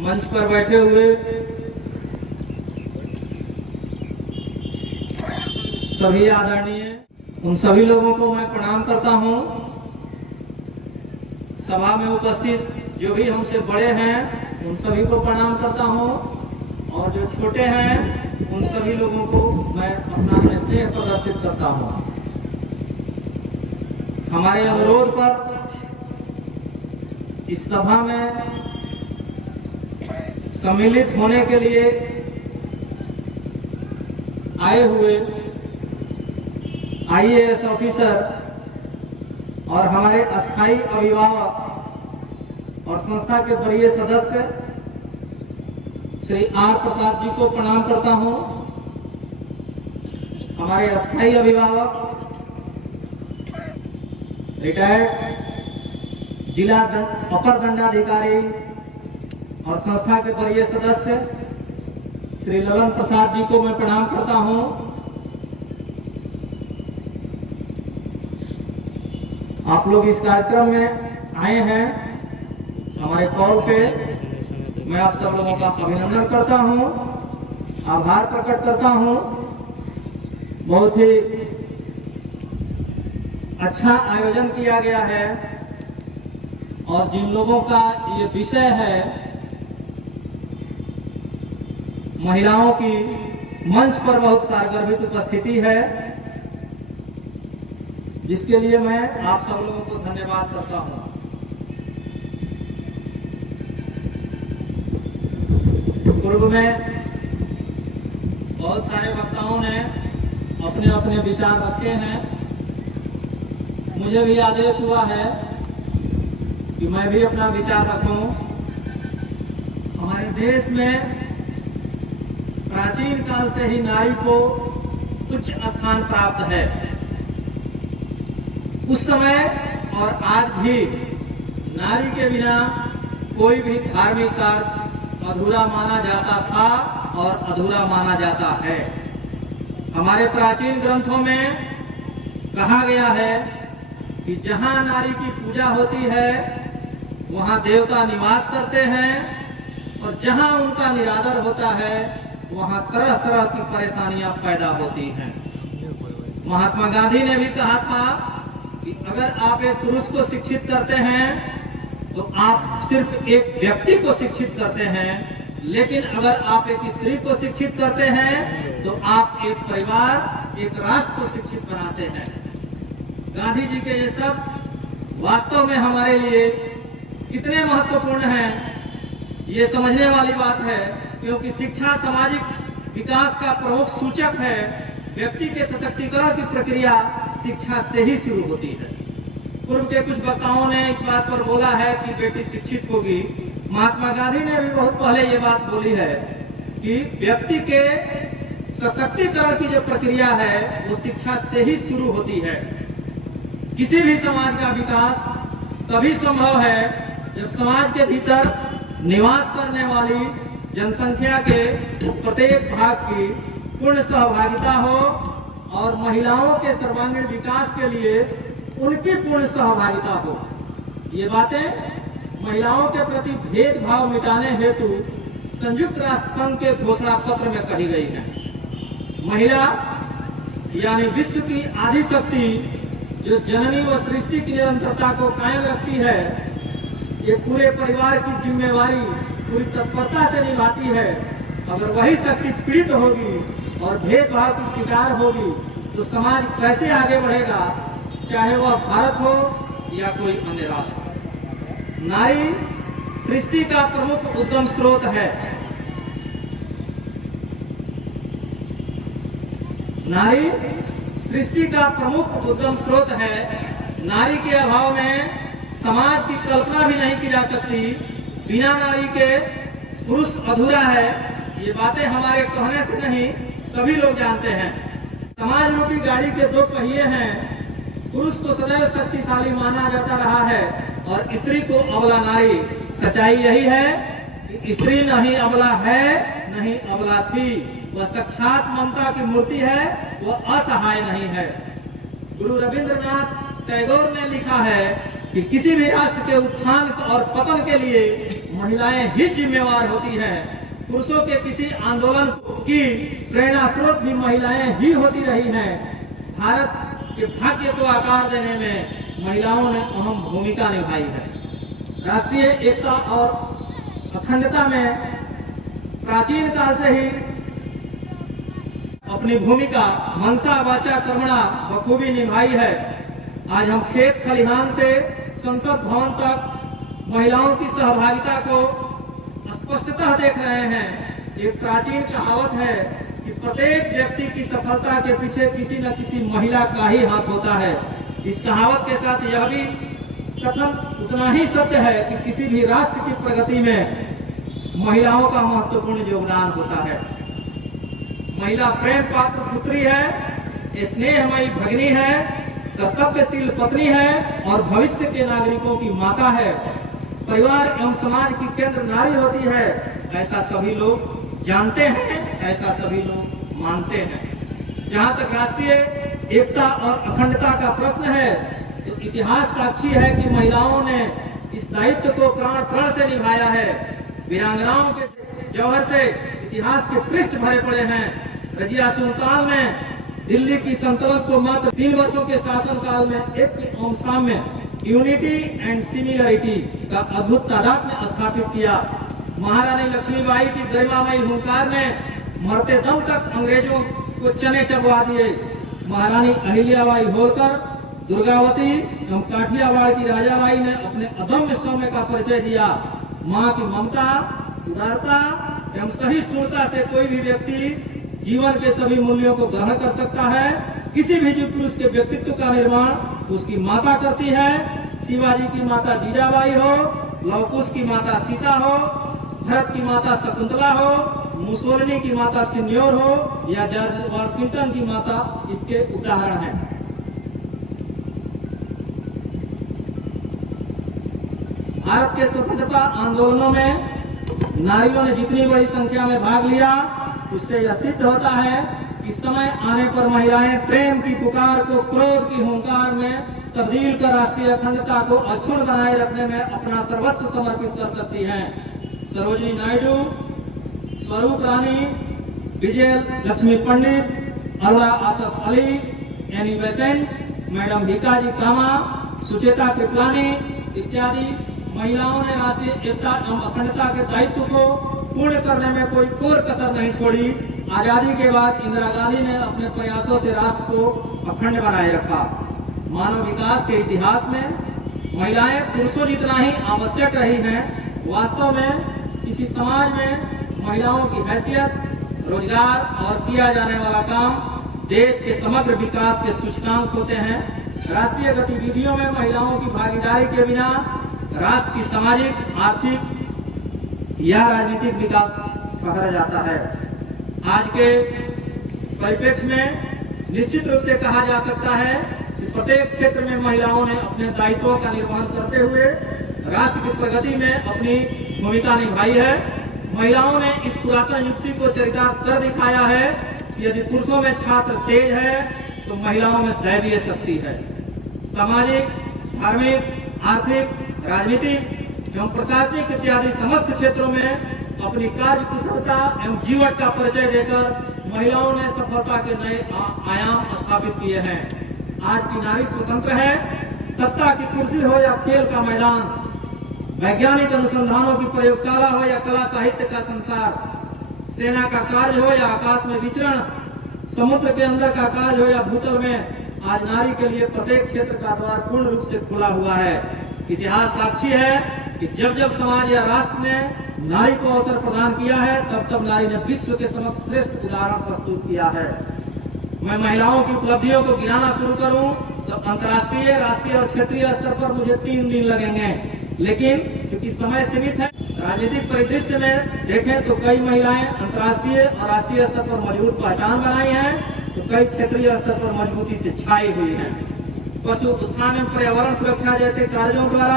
मंच पर बैठे हुए सभी आदरणीय, उन सभी लोगों को मैं प्रणाम करता हूं। सभा में उपस्थित जो भी हमसे बड़े हैं उन सभी को प्रणाम करता हूं, और जो छोटे हैं उन सभी लोगों को मैं अपना स्नेह प्रदर्शित करता हूं। हमारे अनुरोध पर इस सभा में सम्मिलित होने के लिए आए हुए IAS ऑफिसर और हमारे अस्थायी अभिभावक और संस्था के वरीय सदस्य श्री R प्रसाद जी को प्रणाम करता हूं। हमारे अस्थायी अभिभावक रिटायर्ड जिला अपर दंडाधिकारी और संस्था के वरीय सदस्य श्री ललन प्रसाद जी को मैं प्रणाम करता हूं। आप लोग इस कार्यक्रम में आए हैं हमारे कॉल पे, मैं आप सब लोगों का अभिनंदन करता हूं, आभार प्रकट करता हूं। बहुत ही अच्छा आयोजन किया गया है, और जिन लोगों का ये विषय है महिलाओं की, मंच पर बहुत सारगर्भित उपस्थिति है, जिसके लिए मैं आप सब लोगों को धन्यवाद करता हूं। पूर्व में बहुत सारे वक्ताओं ने अपने अपने विचार रखे हैं। मुझे भी आदेश हुआ है कि मैं भी अपना विचार रखूं। हमारे देश में प्राचीन काल से ही नारी को उच्च स्थान प्राप्त है। उस समय और आज भी नारी के बिना कोई भी धार्मिक कार्य अधूरा माना जाता था और अधूरा माना जाता है। हमारे प्राचीन ग्रंथों में कहा गया है कि जहां नारी की पूजा होती है वहां देवता निवास करते हैं, और जहां उनका निरादर होता है वहां तरह तरह की परेशानियां पैदा होती हैं। महात्मा गांधी ने भी कहा था कि अगर आप एक पुरुष को शिक्षित करते हैं तो आप सिर्फ एक व्यक्ति को शिक्षित करते हैं, लेकिन अगर आप एक स्त्री को शिक्षित करते हैं तो आप एक परिवार, एक राष्ट्र को शिक्षित बनाते हैं। गांधी जी के ये सब वास्तव में हमारे लिए कितने महत्वपूर्ण हैं, ये समझने वाली बात है, क्योंकि शिक्षा सामाजिक विकास का प्रमुख सूचक है। व्यक्ति के सशक्तिकरण की प्रक्रिया शिक्षा से ही शुरू होती है। पूर्व के कुछ वक्ताओं ने इस बात पर बोला है कि बेटी शिक्षित होगी। महात्मा गांधी ने भी बहुत पहले ये बात बोली है कि व्यक्ति के सशक्तिकरण की जो प्रक्रिया है वो शिक्षा से ही शुरू होती है। किसी भी समाज का विकास तभी संभव है जब समाज के भीतर निवास करने वाली जनसंख्या के प्रत्येक भाग की पूर्ण सहभागिता हो, और महिलाओं के सर्वांगीण विकास के लिए उनकी पूर्ण सहभागिता हो। ये बातें महिलाओं के प्रति भेदभाव मिटाने हेतु संयुक्त राष्ट्र संघ के घोषणा पत्र में कही गई है। महिला यानी विश्व की आदि शक्ति जो जननी व सृष्टि की निरंतरता को कायम रखती है, ये पूरे परिवार की जिम्मेवारी पूरी तत्परता से निभाती है। अगर वही शक्ति पीड़ित होगी और भेदभाव की शिकार होगी तो समाज कैसे आगे बढ़ेगा, चाहे वह भारत हो या कोई अन्य राष्ट्र। नारी सृष्टि का प्रमुख उद्गम स्रोत है। नारी सृष्टि का प्रमुख उद्गम स्रोत है। नारी के अभाव में समाज की कल्पना भी नहीं की जा सकती। बिना नारी के पुरुष अधूरा है। ये बातें हमारे कहने से नहीं, सभी लोग जानते हैं। समाज रूपी गाड़ी के दो पहिए हैं। पुरुष को सदैव शक्तिशाली माना जाता रहा है और स्त्री को अबला नारी। सच्चाई यही है कि स्त्री नहीं अबला है, नहीं अबला थी। वह साक्षात ममता की मूर्ति है, वह असहाय नहीं है। गुरु रविंद्रनाथ टैगोर ने लिखा है कि किसी भी राष्ट्र के उत्थान और पतन के लिए महिलाएं ही जिम्मेवार होती हैं। पुरुषों के किसी आंदोलन की प्रेरणा स्रोत भी महिलाएं ही होती रही हैं। भारत के भाग्य को आकार देने में महिलाओं ने अहम भूमिका निभाई है। राष्ट्रीय एकता और अखंडता में प्राचीन काल से ही अपनी भूमिका मनसा वाचा कर्मणा बखूबी निभाई है। आज हम खेत खलिहान से संसद भवन तक महिलाओं की सहभागिता को स्पष्टतः देख रहे हैं। एक प्राचीन कहावत है कि प्रत्येक व्यक्ति की सफलता के पीछे किसी न किसी महिला का ही हाथ होता है। इस कहावत के साथ यह भी कथन उतना ही सत्य है कि किसी भी राष्ट्र की प्रगति में महिलाओं का महत्वपूर्ण योगदान होता है। महिला प्रेम पात्र पुत्री है, स्नेहमयी भगिनी है, कर्तव्यशील पत्नी है और भविष्य के नागरिकों की माता है। परिवार एवं समाज की केंद्र नारी होती है, ऐसा सभी लोग जानते हैं, ऐसा सभी लोग मानते हैं। जहां तक राष्ट्रीय एकता और अखंडता का प्रश्न है तो इतिहास साक्षी है कि महिलाओं ने इस दायित्व को प्राण प्राण से निभाया है। वीरांगनाओं के जौहर से इतिहास के पृष्ठ भरे पड़े हैं। रजिया सुल्तान ने दिल्ली की सल्तनत को मात्र 3 वर्षों के शासनकाल में एक ओम साम्य यूनिटी एंड सिमिलरिटी का अद्भुत तादात्म्य स्थापित किया। महारानी लक्ष्मीबाई की गरिमामयी हुंकार ने मरते दम तक अंग्रेजों को चने चबवा दिए। महारानी अहिल्याबाई होलकर, दुर्गावती एवं काठियावाड़ की राजाबाई ने अपने अदम्य सौम्य का परिचय दिया। माँ की ममता, उदारता एवं सहिष्णुता से कोई भी व्यक्ति जीवन के सभी मूल्यों को ग्रहण कर सकता है। किसी भी जीव पुरुष के व्यक्तित्व का निर्माण उसकी माता करती है। शिवाजी की माता जीजाबाई हो, लव कुश की माता सीता हो, भरत की माता शकुंतला हो, मुसोलिनी की माता सिन्योर हो या जॉर्ज वाशिंगटन की माता इसके उदाहरण हैं। भारत के स्वतंत्रता आंदोलनों में नारियों ने जितनी बड़ी संख्या में भाग लिया, उससे यह सिद्ध होता है कि समय आने पर महिलाएं प्रेम की पुकार को क्रोध की हुंकार में तब्दील कर राष्ट्रीय अखंडता को अक्षुण्ण बनाए रखने में अपना सर्वस्व समर्पित कर सकती हैं। सरोजिनी नायडू, स्वरूप रानी, विजय लक्ष्मी पंडित, अल्लाह Asaf Ali, Annie Besant, madam Bhikaji Cama, Sucheta Kripalani इत्यादि महिलाओं ने राष्ट्रीय एकता एवं अखंडता के दायित्व को पूर्ण करने में कोई कोर कसर नहीं छोड़ी। आजादी के बाद इंदिरा गांधी ने अपने प्रयासों से राष्ट्र को अखंड बनाए रखा। मानव विकास के इतिहास में महिलाएं पुरुषों जितना ही आवश्यक रही हैं। वास्तव में किसी समाज में महिलाओं की हैसियत, रोजगार और किया जाने वाला काम देश के समग्र विकास के सूचकांक होते हैं। राष्ट्रीय गतिविधियों में महिलाओं की भागीदारी के बिना राष्ट्र की सामाजिक, आर्थिक या राजनीतिक विकास ठहर जाता है। आज के परिप्रेक्ष्य में निश्चित रूप से कहा जा सकता है कि प्रत्येक क्षेत्र में महिलाओं ने अपने दायित्वों का निर्वहन करते हुए राष्ट्र की प्रगति में अपनी भूमिका निभाई है। महिलाओं ने इस पुरातन युक्ति को चरितार्थ कर दिखाया है कि यदि पुरुषों में छात्र तेज है तो महिलाओं में दैवीय शक्ति है। सामाजिक, धार्मिक, आर्थिक, राजनीतिक एवं प्रशासनिक इत्यादि समस्त क्षेत्रों में अपनी कार्य कुशलता एवं जीवन का परिचय देकर महिलाओं ने सफलता के नए आयाम स्थापित किए हैं। आज की नारी स्वतंत्र है। सत्ता की कुर्सी हो या खेल का मैदान, वैज्ञानिक अनुसंधानों की प्रयोगशाला हो या कला साहित्य का संसार, सेना का कार्य हो या आकाश में विचरण, समुद्र के अंदर का कार्य हो या भूतल में, आज नारी के लिए प्रत्येक क्षेत्र का द्वार पूर्ण रूप से खुला हुआ है। इतिहास साक्षी है कि जब जब समाज या राष्ट्र ने नारी को अवसर प्रदान किया है, तब तब नारी ने विश्व के समक्ष श्रेष्ठ उदाहरण प्रस्तुत किया है। मैं महिलाओं की उपलब्धियों को गिनाना शुरू करूं तो अंतर्राष्ट्रीय, राष्ट्रीय और क्षेत्रीय स्तर पर मुझे 3 दिन लगेंगे, लेकिन क्योंकि समय सीमित है, राजनीतिक परिदृश्य में देखें तो कई महिलाएं अंतर्राष्ट्रीय और राष्ट्रीय स्तर पर मजबूत पहचान बनाई है, तो कई क्षेत्रीय स्तर पर मजबूती से छाई हुई है। पशु उत्थान एवं पर्यावरण सुरक्षा जैसे कार्यों द्वारा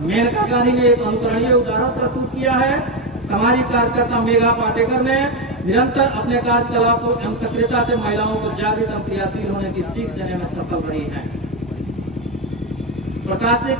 मेनका गांधी ने एक अनुकरणीय उदाहरण प्रस्तुत किया है। सामाजिक कार्यकर्ता मेघा पाटेकर ने निरंतर अपने कार्यकलाप को एवं सक्रियता से महिलाओं को जागृत एवं क्रियाशील होने की सीख देने में सफल रही है। प्रशासनिक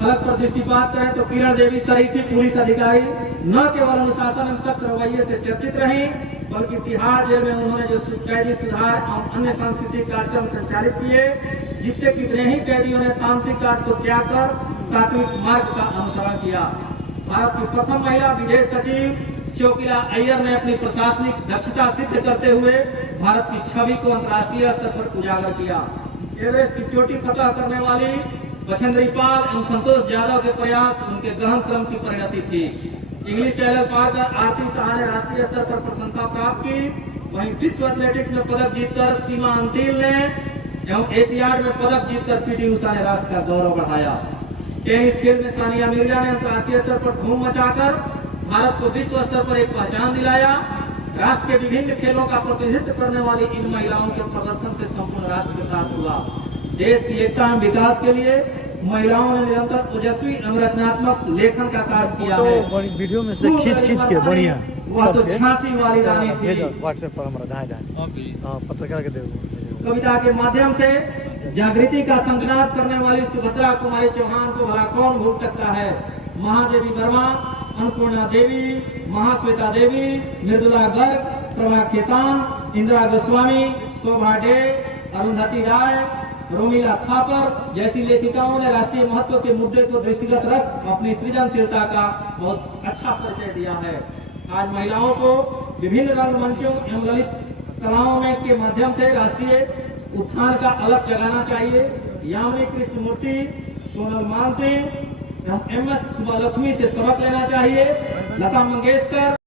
फलक पर दृष्टिपात करें तो किरण देवी शरीफी पुलिस अधिकारी न केवल अनुशासन एवं सख्त रवैये से चर्चित रही, बल्कि तिहाड़ जेल में उन्होंने जो कैदी सुधार और अन्य सांस्कृतिक कार्यक्रम संचालित किए, जिससे कितने ही कैदियों ने तामसिक कार्य को त्याग कर सात्विक मार्ग का अनुसरण किया। भारत की प्रथम महिला विदेश सचिव चोकिला अय्यर ने अपनी प्रशासनिक दक्षता सिद्ध करते हुए भारत की छवि को अंतर्राष्ट्रीय स्तर पर उजागर किया। एवरेस्ट की चोटी फतह करने वाली बछेंद्री पाल एवं संतोष यादव के प्रयास उनके गहन श्रम की परिणति थी। इंग्लिश चैनल पार कर आरती शाह ने राष्ट्रीय स्तर पर प्रशंसा प्राप्त की। वहीं विश्व एथलेटिक्स में पदक जीतकर सीमा अंतिल ने एवं एशियाड में पदक जीतकर पीटी उषा ने राष्ट्र का गौरव बढ़ाया। टेनिस खेल में सानिया मिर्जा ने अंतर्राष्ट्रीय स्तर पर धूम मचाकर भारत को विश्व स्तर पर एक पहचान दिलाया। राष्ट्र के विभिन्न खेलों का प्रतिनिधित्व करने वाली इन महिलाओं के प्रदर्शन से संपूर्ण राष्ट्र कृतार्थ हुआ। देश की एकता एवं विकास के लिए महिलाओं ने निरंतर ओजस्वी एवं रचनात्मक लेखन का कार्य किया है। वीडियो में से खींच के बढ़िया वह तो झांसी वाली रानी थी। व्हाट्सएप पर हमारा दाएं पत्रकार के कविता के माध्यम से जागृति का संकनाद करने वाली सुभद्रा कुमारी चौहान को भला कौन भूल सकता है। महादेवी वर्मा, अन्नपूर्णा देवी, महाश्वेता देवी, मृदुला गर्ग, प्रभा खेतान, इंदिरा गोस्वामी, शोभा डे, अरुंधति राय, रोमिला थापर जैसी लेखिकाओं ने राष्ट्रीय महत्व के मुद्दे को दृष्टिगत रख अपनी सृजनशीलता का बहुत अच्छा परिचय दिया है। आज महिलाओं को विभिन्न रंगमंचों एवं ललित कलाओं में के माध्यम से राष्ट्रीय उत्थान का अलग जगाना चाहिए। यामिनी कृष्णमूर्ति, सोनल मानसिंह एवं MS सुब्बा लक्ष्मी से सबक लेना चाहिए। लता मंगेशकर